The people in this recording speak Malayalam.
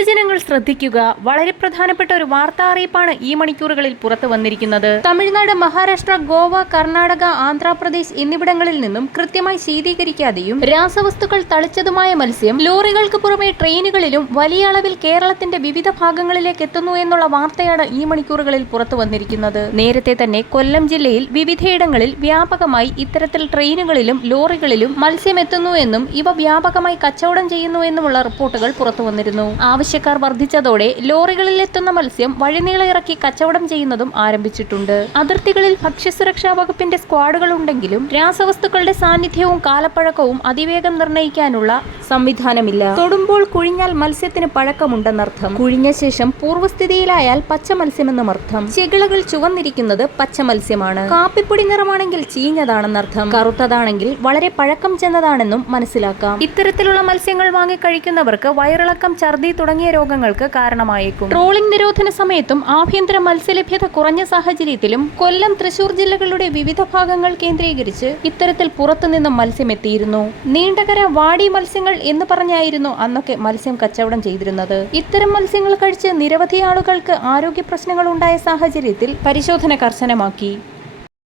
പൊതുജനങ്ങൾ ശ്രദ്ധിക്കുക. വളരെ പ്രധാനപ്പെട്ട ഒരു വാർത്താ അറിയിപ്പാണ് ഈ മണിക്കൂറുകളിൽ പുറത്തു വന്നിരിക്കുന്നത്. തമിഴ്നാട്, മഹാരാഷ്ട്ര, ഗോവ, കർണാടക, ആന്ധ്രാപ്രദേശ് എന്നിവിടങ്ങളിൽ നിന്നും കൃത്യമായി ശീതീകരിക്കാതെയും രാസവസ്തുക്കൾ തളിച്ചതുമായ മത്സ്യം ലോറികൾക്ക് പുറമെ ട്രെയിനുകളിലും വലിയ അളവിൽ കേരളത്തിന്റെ വിവിധ ഭാഗങ്ങളിലേക്ക് എത്തുന്നു എന്നുള്ള വാർത്തയാണ് ഈ മണിക്കൂറുകളിൽ പുറത്തു വന്നിരിക്കുന്നത്. നേരത്തെ തന്നെ കൊല്ലം ജില്ലയിൽ വിവിധയിടങ്ങളിൽ വ്യാപകമായി ഇത്തരത്തിൽ ട്രെയിനുകളിലും ലോറികളിലും മത്സ്യം എത്തുന്നു എന്നും ഇവ വ്യാപകമായി കച്ചവടം ചെയ്യുന്നു എന്നുമുള്ള റിപ്പോർട്ടുകൾ പുറത്തു വന്നിരുന്നു. ആവശ്യക്കാർ വർദ്ധിച്ചതോടെ ലോറികളിൽ എത്തുന്ന മത്സ്യം വഴിനീളെ ഇറക്കി കച്ചവടം ചെയ്യുന്നതും ആരംഭിച്ചിട്ടുണ്ട്. അതിർത്തികളിൽ ഭക്ഷ്യസുരക്ഷാ വകുപ്പിന്റെ സ്ക്വാഡുകൾ ഉണ്ടെങ്കിലും രാസവസ്തുക്കളുടെ സാന്നിധ്യവും കാലപ്പഴക്കവും അതിവേഗം നിർണ്ണയിക്കാനുള്ള സംവിധാനമില്ല. തൊടുമ്പോൾ കുഴിഞ്ഞാൽ മത്സ്യത്തിന് പഴക്കമുണ്ടെന്നർത്ഥം. കുഴിഞ്ഞ ശേഷം പൂർവ്വസ്ഥിതിയിലായാൽ പച്ച മത്സ്യമെന്നും അർത്ഥം. ചെകിളകൾ ചുവന്നിരിക്കുന്നത് പച്ച മത്സ്യമാണ്. കാപ്പിപ്പൊടി നിറമാണെങ്കിൽ ചീഞ്ഞതാണെന്നർത്ഥം. കറുത്തതാണെങ്കിൽ വളരെ പഴക്കം ചെന്നതാണെന്നും മനസ്സിലാക്കാം. ഇത്തരത്തിലുള്ള മത്സ്യങ്ങൾ വാങ്ങി കഴിക്കുന്നവർക്ക് വയറിളക്കം, ഛർദി തുടങ്ങിയ രോഗങ്ങൾക്ക് കാരണമായേക്കും. ട്രോളിംഗ് നിരോധന സമയത്തും ആഭ്യന്തര മത്സ്യലഭ്യത കുറഞ്ഞ സാഹചര്യത്തിലും കൊല്ലം, തൃശൂർ ജില്ലകളുടെ വിവിധ ഭാഗങ്ങൾ കേന്ദ്രീകരിച്ച് ഇത്തരത്തിൽ പുറത്തുനിന്നും മത്സ്യം എത്തിയിരുന്നു. നീണ്ടകര വാടി മത്സ്യങ്ങൾ എന്ന് പറഞ്ഞായിരുന്നു അന്നൊക്കെ മത്സ്യം കച്ചവടം ചെയ്തിരുന്നത്. ഇത്തരം മത്സ്യങ്ങൾ കഴിച്ച് നിരവധി ആളുകൾക്ക് ആരോഗ്യ പ്രശ്നങ്ങൾ ഉണ്ടായ സാഹചര്യത്തിൽ പരിശോധന കർശനമാക്കി.